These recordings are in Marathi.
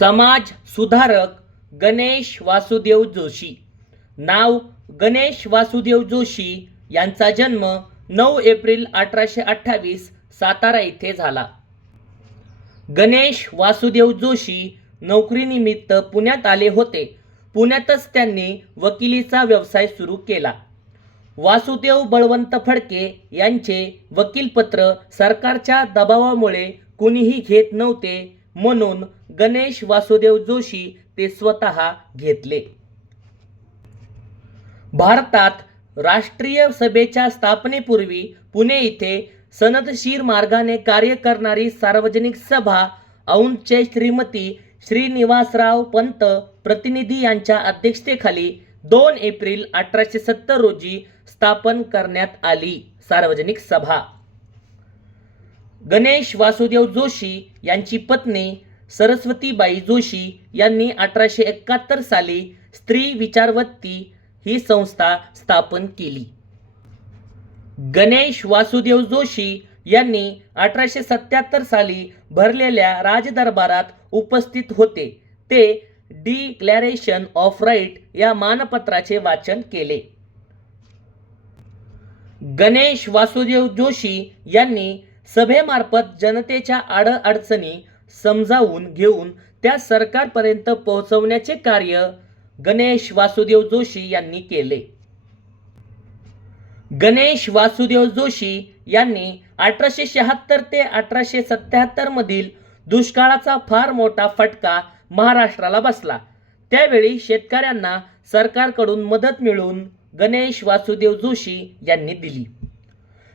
समाज सुधारक गणेश वासुदेव जोशी. नाव गणेश वासुदेव जोशी यांचा जन्म 9 एप्रिल 1828 सातारा येथे झाला. गणेश वासुदेव जोशी नोकरीनिमित्त पुण्यात आले होते. पुण्यातच त्यांनी वकिलीचा व्यवसाय सुरू केला. वासुदेव बळवंत फडके यांचे वकीलपत्र सरकारच्या दबावामुळे कुणीही घेत नव्हते, म्हणून गणेश वासुदेव जोशी ते स्वतः घेतले. भारतात राष्ट्रीय सभेच्या स्थापनेपूर्वी पुणे येथे सनदशीर मार्गाने कार्य करणारी सार्वजनिक सभा औंधचे श्रीमती श्रीनिवासराव पंत प्रतिनिधी यांच्या अध्यक्षतेखाली 2 एप्रिल 1870 रोजी स्थापन करण्यात आली. सार्वजनिक सभा गणेश वासुदेव जोशी यांची पत्नी सरस्वतीबाई जोशी यांनी 1871 साली स्त्री विचारवंती ही संस्था स्थापन केली. गणेश वासुदेव जोशी यांनी 1877 साली भरलेल्या राजदरबारात उपस्थित होते. ते डिक्लरेशन ऑफ राईट या मानपत्राचे वाचन केले. गणेश वासुदेव जोशी यांनी सभेमार्फत जनतेच्या अडचणी समजावून घेऊन त्या सरकारपर्यंत पोहोचवण्याचे कार्य गणेश वासुदेव जोशी यांनी केले. गणेश वासुदेव जोशी यांनी 1876 ते 1877 मधील दुष्काळाचा फार मोठा फटका महाराष्ट्राला बसला. त्यावेळी शेतकऱ्यांना सरकारकडून मदत मिळवून गणेश वासुदेव जोशी यांनी दिली.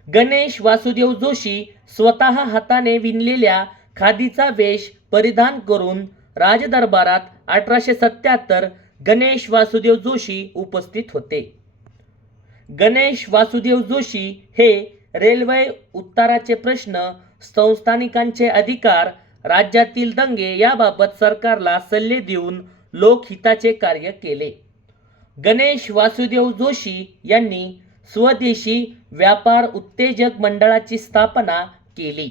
गणेश वासुदेव जोशी स्वतः हाताने विणलेल्या खादीचा वेश परिधान करून राजदरबारात 1877 गणेश वासुदेव जोशी उपस्थित होते. गणेश वासुदेव जोशी हे रेल्वे उताराचे प्रश्न, संस्थानिकांचे अधिकार, राज्यातील दंगे याबाबत सरकारला सल्ले देऊन लोकहिताचे कार्य केले. गणेश वासुदेव जोशी यांनी स्वदेशी व्यापार उत्तेजक मंडळाची स्थापना केली.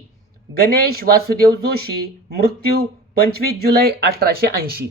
गणेश वासुदेव जोशी मृत्यू 25 जुलै 1880.